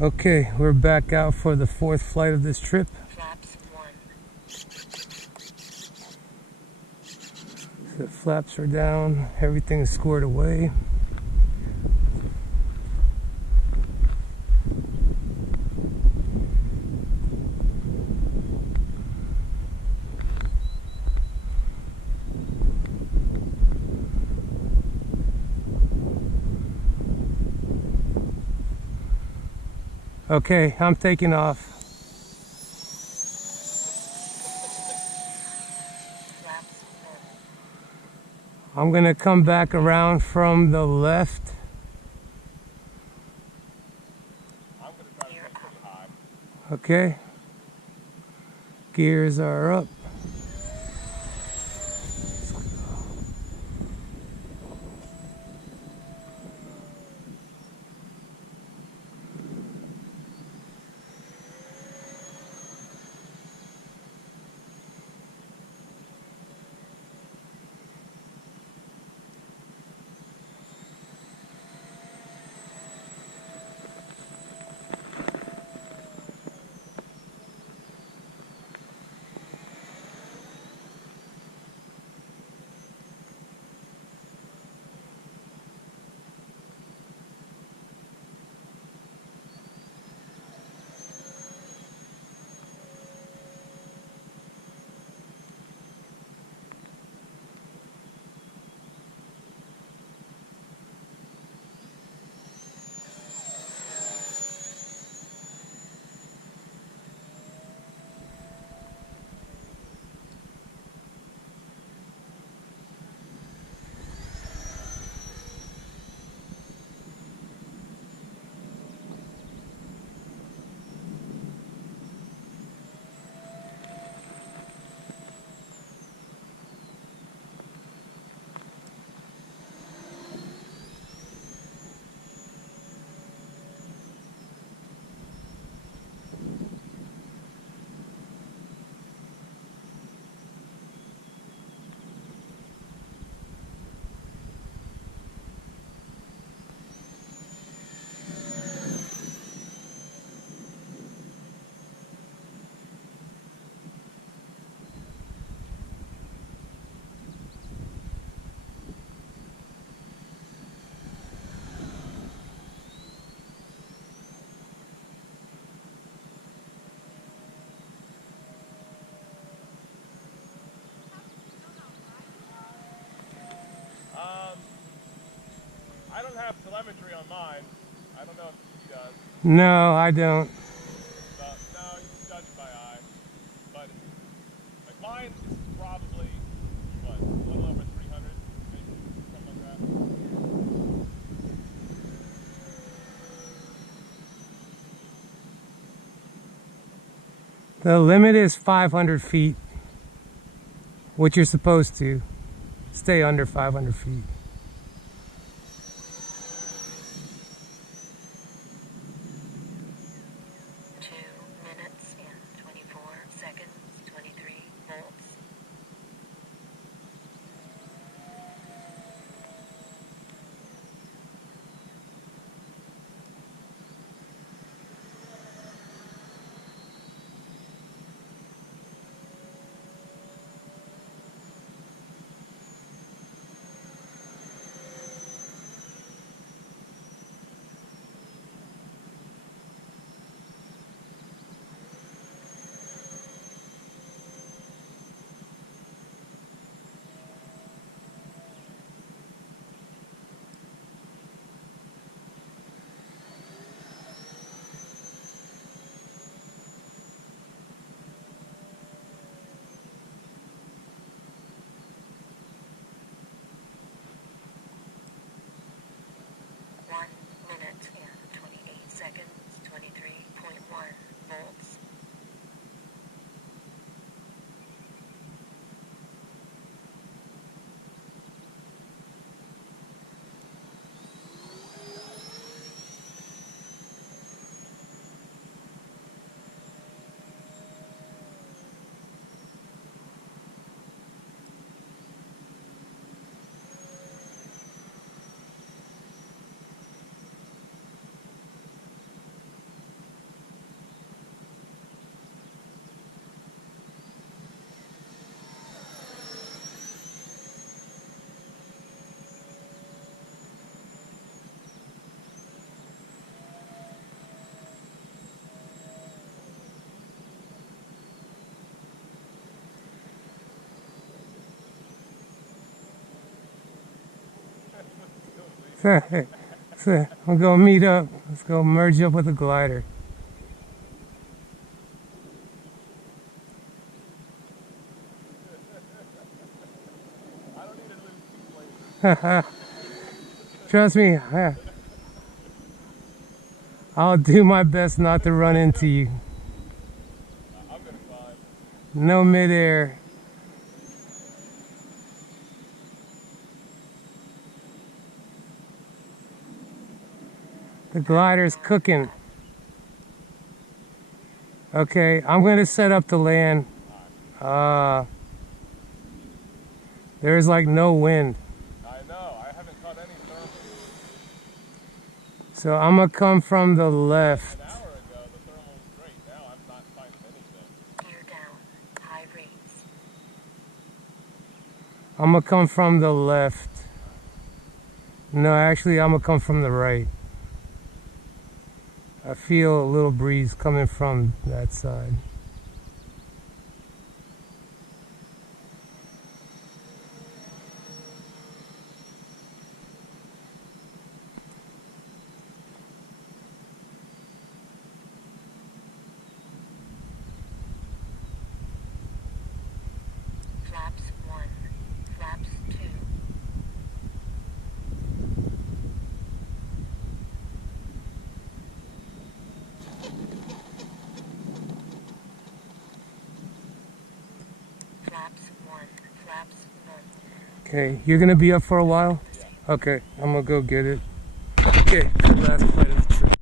Okay, we're back out for the fourth flight of this trip. Flaps 1. The flaps are down, everything's squared away. Okay, I'm taking off. Flaps 1. I'm gonna come back around from the left. I'm going to try to Gear stay pretty high. Okay. Gears are up. I don't have telemetry on mine. I don't know if he does. No, I don't. No, you can judge by eye. But like mine is probably what, a little over 300, maybe something like that. The limit is 500 feet, which you're supposed to stay under 500 feet. 2 minutes and 24 seconds, 23 volts. So we'll go meet up. Let's go merge up with the glider. I don't need to lose 2 places. Trust me, I'll do my best not to run into you. I'm gonna climb. No midair. The glider's cooking. Okay, I'm gonna set up to land. There's like no wind. I know, I haven't caught any thermals. So I'm gonna come from the left. An hour ago, the thermal was great. Now I'm not finding anything. Gear down. High rates. I'm gonna come from the left. No, actually, I'm gonna come from the right. I feel a little breeze coming from that side. Flaps 1. Flaps 2. Flaps 1. Flaps 1. Okay, you're gonna be up for a while? Okay, I'm gonna go get it. Okay, last place.